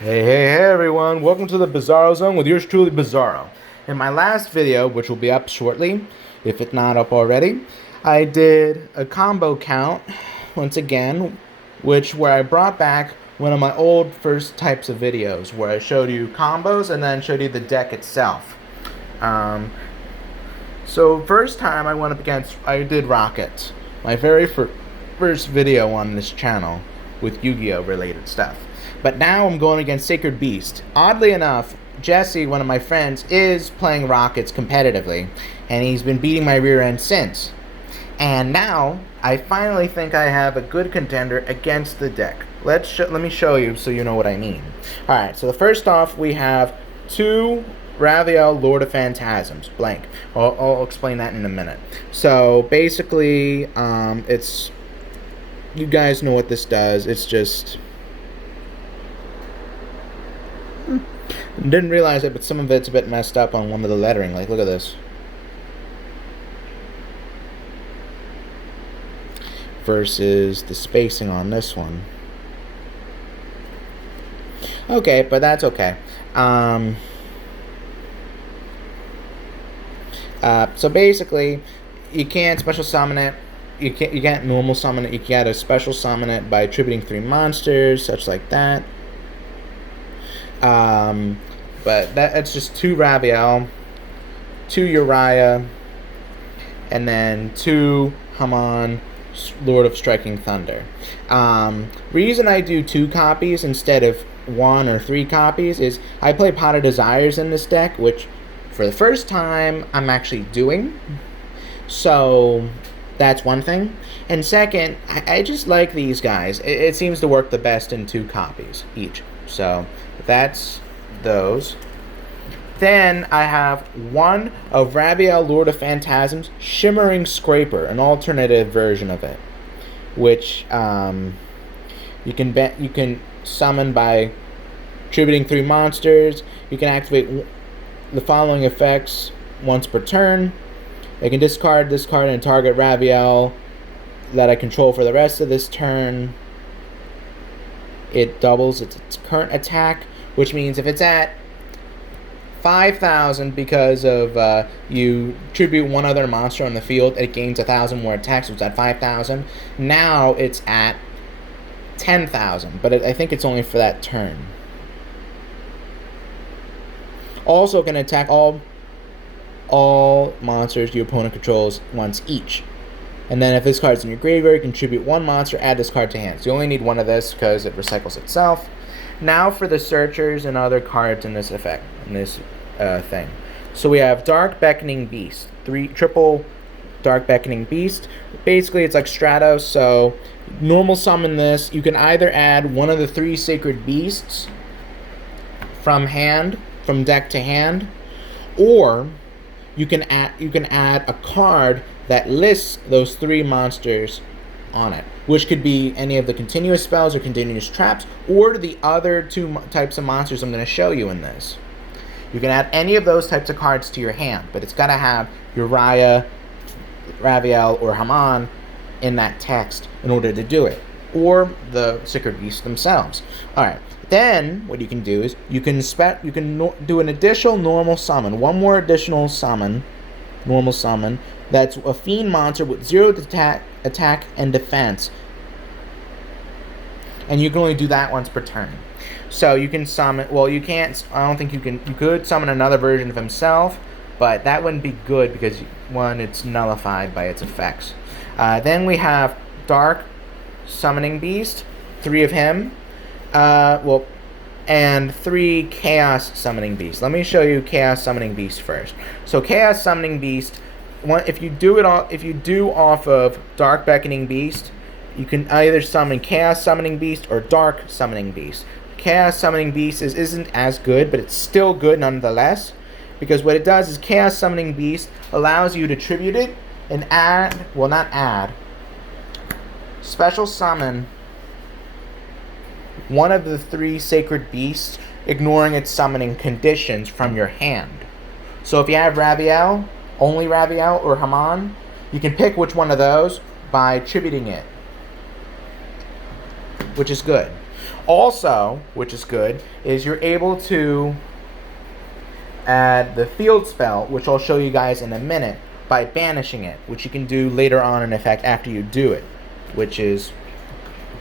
Hey everyone, welcome to the Bizzaro Zone with yours truly, Bizzaro. In my last video, which will be up shortly, if it's not up already, I did a combo count, once again, where I brought back one of my old first types of videos, where I showed you combos and then showed you the deck itself. So first time I went up against, I did Rocket, my very first video on this channel with Yu-Gi-Oh related stuff. But now I'm going against Sacred Beast. Oddly enough, Jesse, one of my friends, is playing Rockets competitively, and he's been beating my rear end since. And now, I finally think I have a good contender against the deck. Let me show you so you know what I mean. Alright, so first off, we have two Raviel Lord of Phantasms, blank. I'll explain that in a minute. So, basically, it's... You guys know what this does. It's just... Didn't realize it, but some of it's a bit messed up on one of the lettering. Like, look at this. Versus the spacing on this one. Okay, but that's okay. So basically, you can't special summon it. You can't normal summon it. You gotta special summon it by attributing 3 monsters, such like that. But that's just 2 Raviel, 2 Uriah, and then 2 Haman, Lord of Striking Thunder. Reason I do 2 copies instead of 1 or 3 copies is I play Pot of Desires in this deck, which for the first time I'm actually doing. So that's one thing. And second, I just like these guys. It seems to work the best in 2 copies each. So that's those. Then I have 1 of Raviel Lord of Phantasms, Shimmering Scraper, an alternative version of it, which you can summon by attributing 3 monsters. You can activate the following effects once per turn. I can discard and target Raviel that I control for the rest of this turn. It doubles its current attack, which means if it's at 5,000 because of you tribute 1 other monster on the field, it gains 1,000 more attacks, so it's at 5,000. Now it's at 10,000, but I think it's only for that turn. Also can attack all monsters your opponent controls once each. And then if this card's in your graveyard, you can tribute 1 monster, add this card to hand. So you only need 1 of this because it recycles itself. Now for the searchers and other cards in this effect, in this thing. So we have Dark Beckoning Beast, triple Dark Beckoning Beast. Basically it's like Stratos, so normal summon this. You can either add 1 of the 3 Sacred Beasts from deck to hand, or you can add a card that lists those 3 monsters on it, which could be any of the continuous spells or continuous traps, or the other 2 types of monsters I'm going to show you in this. You can add any of those types of cards to your hand, but it's got to have Uriah, Raviel, or Haman in that text in order to do it, or the Sacred Beasts themselves. Alright, then what you can do is you can do an additional normal summon, 1 more additional normal summon, that's a fiend monster with 0 attack and defense. And you can only do that once per turn. So you can summon, well, you can't, I don't think you could summon another version of himself, but that wouldn't be good because, 1, it's nullified by its effects. Then we have Dark Summoning Beast, 3 of him, and 3 Chaos Summoning Beasts. Let me show you Chaos Summoning Beast first. So Chaos Summoning Beast, if you do off of Dark Beckoning Beast, you can either summon Chaos Summoning Beast or Dark Summoning Beast. Chaos Summoning Beast isn't as good, but it's still good nonetheless, because what it does is Chaos Summoning Beast allows you to tribute it and special summon 1 of the 3 Sacred Beasts, ignoring its summoning conditions from your hand. So if you have Raviel, only Raviel or Haman, you can pick which one of those by tributing it, which is good. Also, which is good, is you're able to add the field spell, which I'll show you guys in a minute, by banishing it, which you can do later on in effect after you do it, which is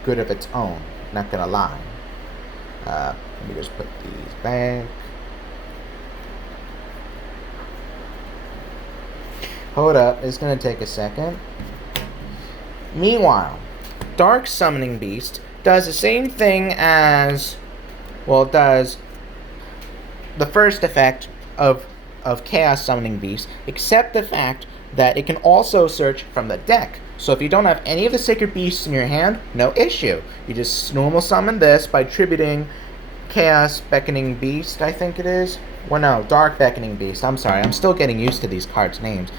good of its own, not gonna lie. Let me just put these back. Hold up, it's gonna take a second. Meanwhile, Dark Summoning Beast does the same thing as, well, it does the first effect of Chaos Summoning Beast, except the fact that it can also search from the deck. So if you don't have any of the Sacred Beasts in your hand, no issue. You just normal summon this by tributing Chaos Beckoning Beast, I think it is. Well, no, Dark Beckoning Beast. I'm sorry, I'm still getting used to these cards' names.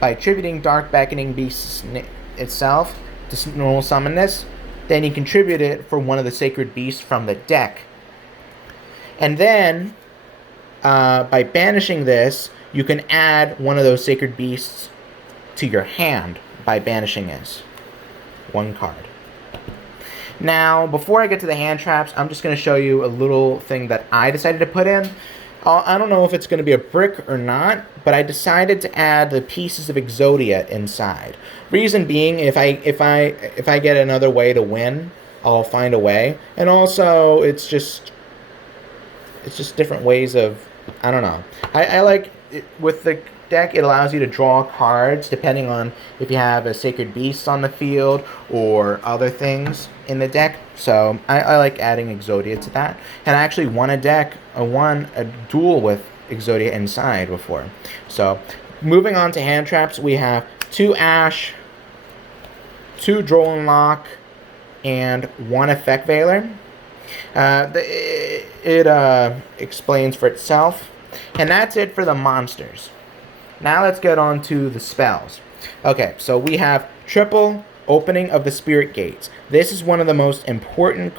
By attributing Dark Beckoning Beast itself to normal summon this, then you contribute it for one of the Sacred Beasts from the deck. And then, by banishing this, you can add one of those Sacred Beasts to your hand by banishing this. One card. Now, before I get to the hand traps, I'm just going to show you a little thing that I decided to put in. I don't know if it's going to be a brick or not, but I decided to add the pieces of Exodia inside. Reason being, if I get another way to win, I'll find a way. And also, it's just different ways of, I don't know. I like it, with the deck, it allows you to draw cards depending on if you have a Sacred Beast on the field or other things in the deck. So I like adding Exodia to that. And I actually won a duel with Exodia inside before. So moving on to hand traps, we have 2 Ash, 2 Droll and Lock, and 1 Effect Veiler. It explains for itself. And that's it for the monsters. Now let's get on to the spells. Okay, so we have triple Opening of the Spirit Gates. This is one of the most important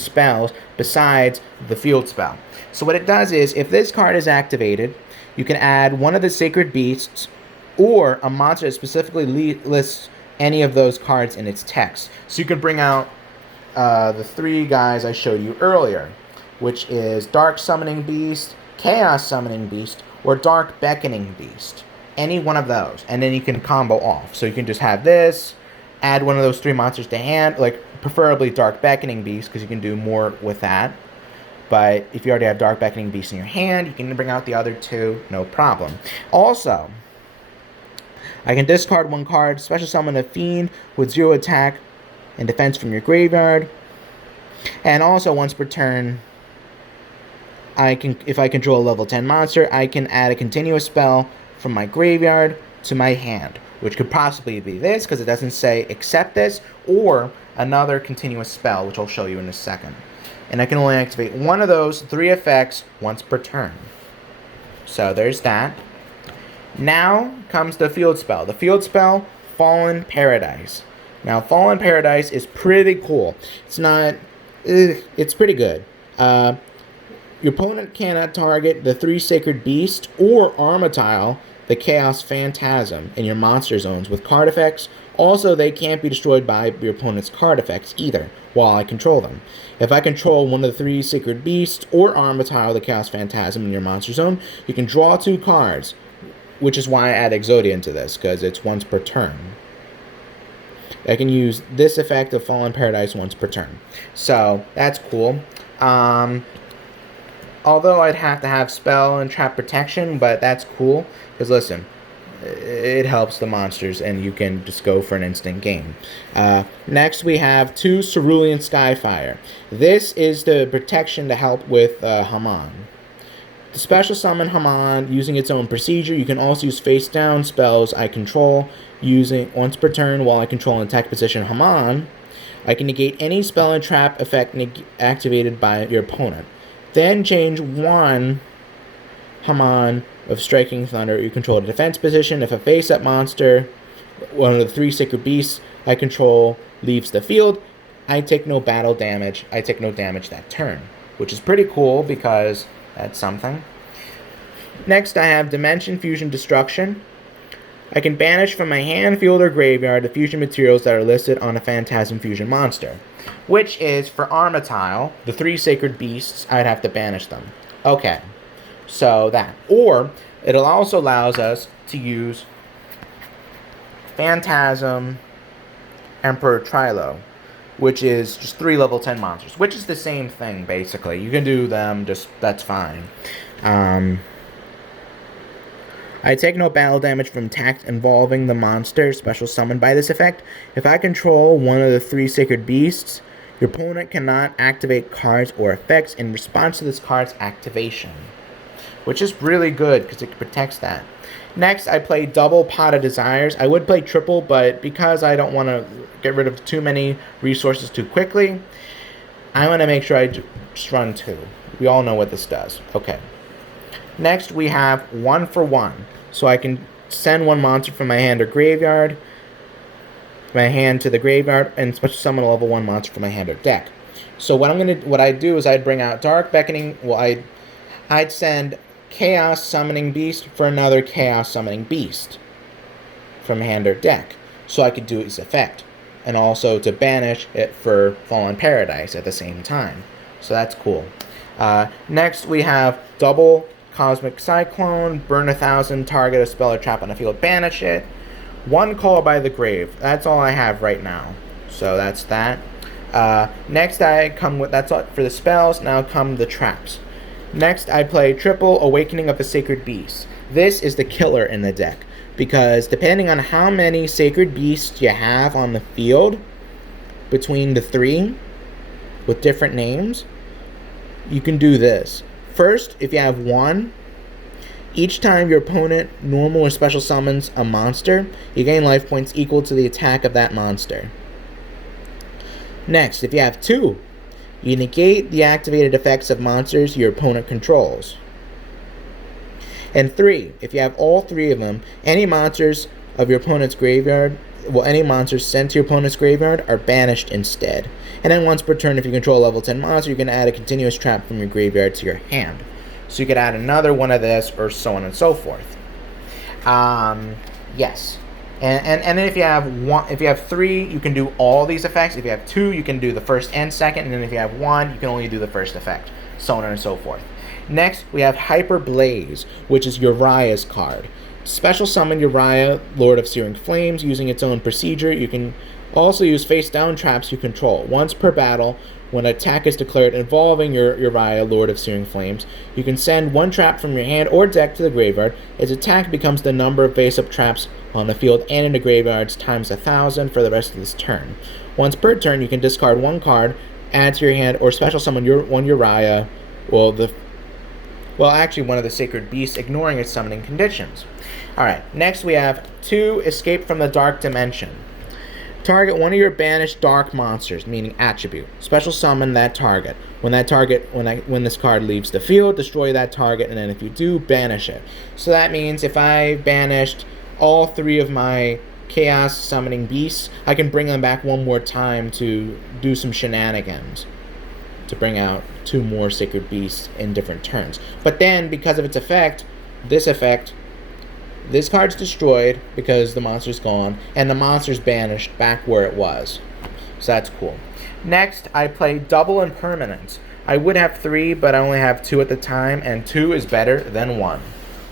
spells besides the field spell. So what it does is, if this card is activated, you can add one of the Sacred Beasts or a monster that specifically lists any of those cards in its text. So you can bring out the 3 guys I showed you earlier, which is Dark Summoning Beast, Chaos Summoning Beast, or Dark Beckoning Beast. Any one of those. And then you can combo off. So you can just have this, add one of those 3 monsters to hand, like preferably Dark Beckoning Beast, because you can do more with that. But if you already have Dark Beckoning Beast in your hand, you can bring out the other 2, no problem. Also, I can discard 1 card, special summon a Fiend with 0 attack and defense from your graveyard. And also, once per turn, if I control a level 10 monster, I can add a continuous spell from my graveyard to my hand, which could possibly be this, because it doesn't say accept this, or another continuous spell, which I'll show you in a second. And I can only activate one of those 3 effects once per turn. So there's that. Now comes the field spell. The field spell, Fallen Paradise. Now, Fallen Paradise is pretty cool. It's pretty good. Your opponent cannot target the 3 Sacred Beasts or Armatile, the Chaos Phantasm, in your monster zones with card effects. Also, they can't be destroyed by your opponent's card effects either, while I control them. If I control one of the 3 Sacred Beasts or Armatile, the Chaos Phantasm, in your monster zone, you can draw 2 cards, which is why I add Exodia into this, because it's once per turn. I can use this effect of Fallen Paradise once per turn. So, that's cool. Although I'd have to have spell and trap protection, but that's cool. Because listen, it helps the monsters and you can just go for an instant game. Next we have 2 Cerulean Skyfire. This is the protection to help with Haman. To special summon Haman using its own procedure, you can also use face down spells I control using once per turn while I control an attack position Haman. I can negate any spell and trap effect activated by your opponent. Then change 1 Haman of Striking Thunder you control to defense position. If a face-up monster, one of the 3 Sacred Beasts I control, leaves the field, I take no battle damage. I take no damage that turn, which is pretty cool because that's something. Next, I have Dimension Fusion Destruction. I can banish from my hand, field, or graveyard the fusion materials that are listed on a Phantasm Fusion monster. which is for Armatile, the 3 Sacred Beasts, I'd have to banish them. Okay, so that. Or, it also allows us to use Phantasm Emperor Trilo, which is just 3 level 10 monsters, which is the same thing, basically. You can do them, just, that's fine. I take no battle damage from attacks involving the monster special summoned by this effect. If I control one of the 3 Sacred Beasts, your opponent cannot activate cards or effects in response to this card's activation, which is really good because it protects that. Next, I play double Pot of Desires. I would play triple, but because I don't want to get rid of too many resources too quickly, I want to make sure I just run 2. We all know what this does. Okay. Next, we have 1 for 1. So I can send 1 monster from my hand or graveyard, my hand to the graveyard, and special summon a level 1 monster from my hand or deck. So what I'd do is I'd bring out Dark Beckoning. Well, I'd send Chaos Summoning Beast for another Chaos Summoning Beast from hand or deck, so I could do its effect, and also to banish it for Fallen Paradise at the same time. So that's cool. Next, we have double Cosmic Cyclone, burn 1,000, target a spell or trap on the field, banish it. 1 Call by the Grave. That's all I have right now. So that's that. Next, that's all for the spells. Now come the traps. Next, I play triple Awakening of the Sacred Beast. This is the killer in the deck, because depending on how many Sacred Beasts you have on the field, between the 3, with different names, you can do this. First, if you have 1, each time your opponent normal or special summons a monster, you gain life points equal to the attack of that monster. Next, if you have 2, you negate the activated effects of monsters your opponent controls. And 3, if you have all 3 of them, any monsters of your opponent's graveyard, any monsters sent to your opponent's graveyard are banished instead. And then once per turn, if you control a level 10 monster, you can add a continuous trap from your graveyard to your hand. So you could add another one of this, or so on and so forth. Yes. And then if you have 3, you can do all these effects. If you have 2, you can do the first and second. And then if you have 1, you can only do the first effect. So on and so forth. Next, we have Hyper Blaze, which is Uriah's card. Special summon Uriah, Lord of Searing Flames, using its own procedure. You can also use face-down traps you control. Once per battle, when an attack is declared involving your Uriah, Lord of Searing Flames, you can send 1 trap from your hand or deck to the graveyard. Its attack becomes the number of face-up traps on the field and in the graveyards times 1,000 for the rest of this turn. Once per turn, you can discard 1 card, add to your hand, or special summon one Uriah, actually one of the Sacred Beasts, ignoring its summoning conditions. Alright, next we have 2, Escape from the Dark Dimension. Target one of your banished dark monsters, meaning attribute. Special summon that target. When this card leaves the field, destroy that target, and then if you do, banish it. So that means if I banished all 3 of my Chaos Summoning Beasts, I can bring them back 1 more time to do some shenanigans, to bring out 2 more Sacred Beasts in different turns. But then, because of its effect, this card's destroyed because the monster's gone, and the monster's banished back where it was. So that's cool. Next, I play double Impermanence. I would have 3, but I only have 2 at the time, and 2 is better than 1.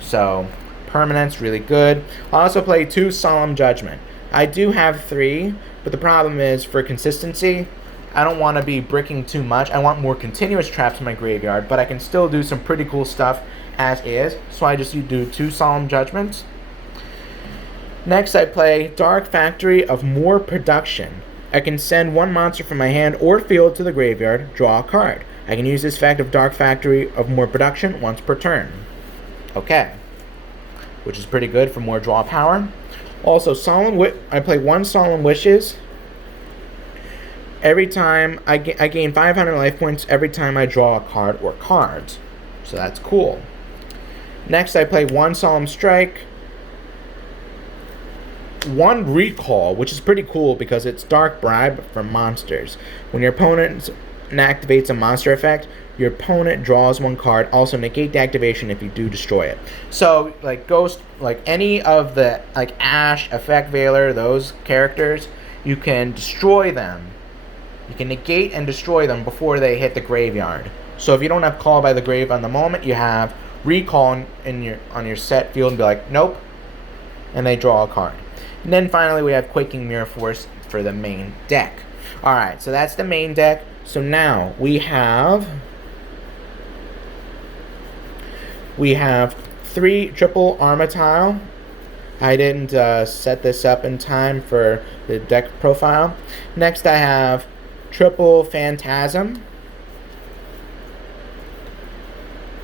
So, Permanence, really good. I also play 2 Solemn Judgment. I do have 3, but the problem is, for consistency, I don't want to be bricking too much. I want more continuous traps in my graveyard, but I can still do some pretty cool stuff as is. So I just do 2 Solemn Judgments. Next, I play Dark Factory of More Production. I can send 1 monster from my hand or field to the graveyard, draw a card. I can use this effect of Dark Factory of More Production once per turn. Okay. Which is pretty good for more draw power. Also, I play 1 Solemn Wishes. Every time I gain 500 life points every time I draw a card or cards. So that's cool. Next, I play 1 Solemn Strike, 1 Recall, which is pretty cool because it's Dark Bribe from monsters. When your opponent activates a monster effect, your opponent draws 1 card. Also, negate the activation if you do destroy it. So, like Ghost, like any of the Ash, Effect Veiler, those characters, you can destroy them You can negate and destroy them before they hit the graveyard. So if you don't have Call by the Grave on the moment, you have Recall on your set field and be like, nope, and they draw a card. And then finally we have Quaking Mirror Force for the main deck. Alright, so that's the main deck. So now we have 3 triple Armatile. I didn't set this up in time for the deck profile. Next I have triple Phantasm.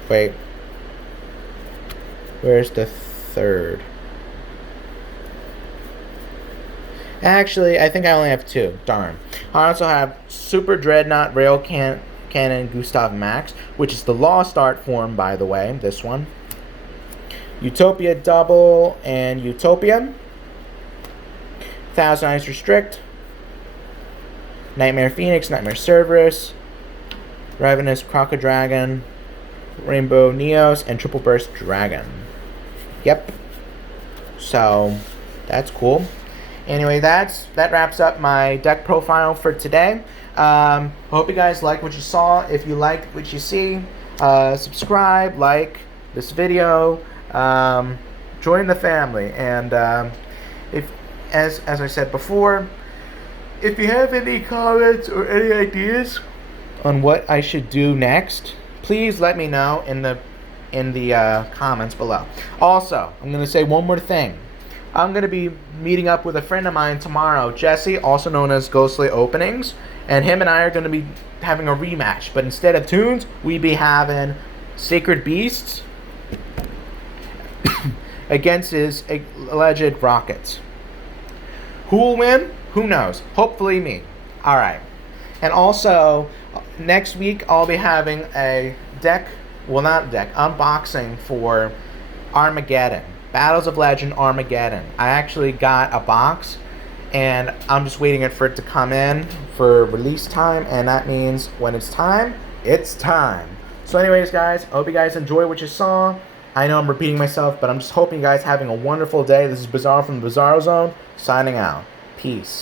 Wait. Where's the third? Actually, I think I only have 2. Darn. I also have Super Dreadnought Rail Cannon Gustav Max, which is the Lost Art form, by the way, this one. Utopia Double and Utopia. Thousand Eyes Restrict. Nightmare Phoenix, Nightmare Cerberus. Ravenous Crocodragon. Rainbow Neos, and Triple Burst Dragon. Yep. So, that's cool. Anyway, that wraps up my deck profile for today. Hope you guys like what you saw. If you liked what you see, subscribe, like this video, join the family. And if, as I said before, if you have any comments or any ideas on what I should do next, please let me know in the comments below. Also, I'm going to say one more thing. I'm going to be meeting up with a friend of mine tomorrow, Jesse, also known as Ghostly Openings, and him and I are going to be having a rematch. But instead of tunes, we be having Sacred Beasts against his alleged Rockets. Who will win? Who knows? Hopefully me. All right. And also, next week I'll be having a unboxing for Armageddon. Battles of Legend Armageddon. I actually got a box, and I'm just waiting for it to come in for release time, and that means when it's time, it's time. So anyways, guys, I hope you guys enjoy what you saw. I know I'm repeating myself, but I'm just hoping you guys having a wonderful day. This is Bizzaro from the Bizzaro Zone, signing out. Peace.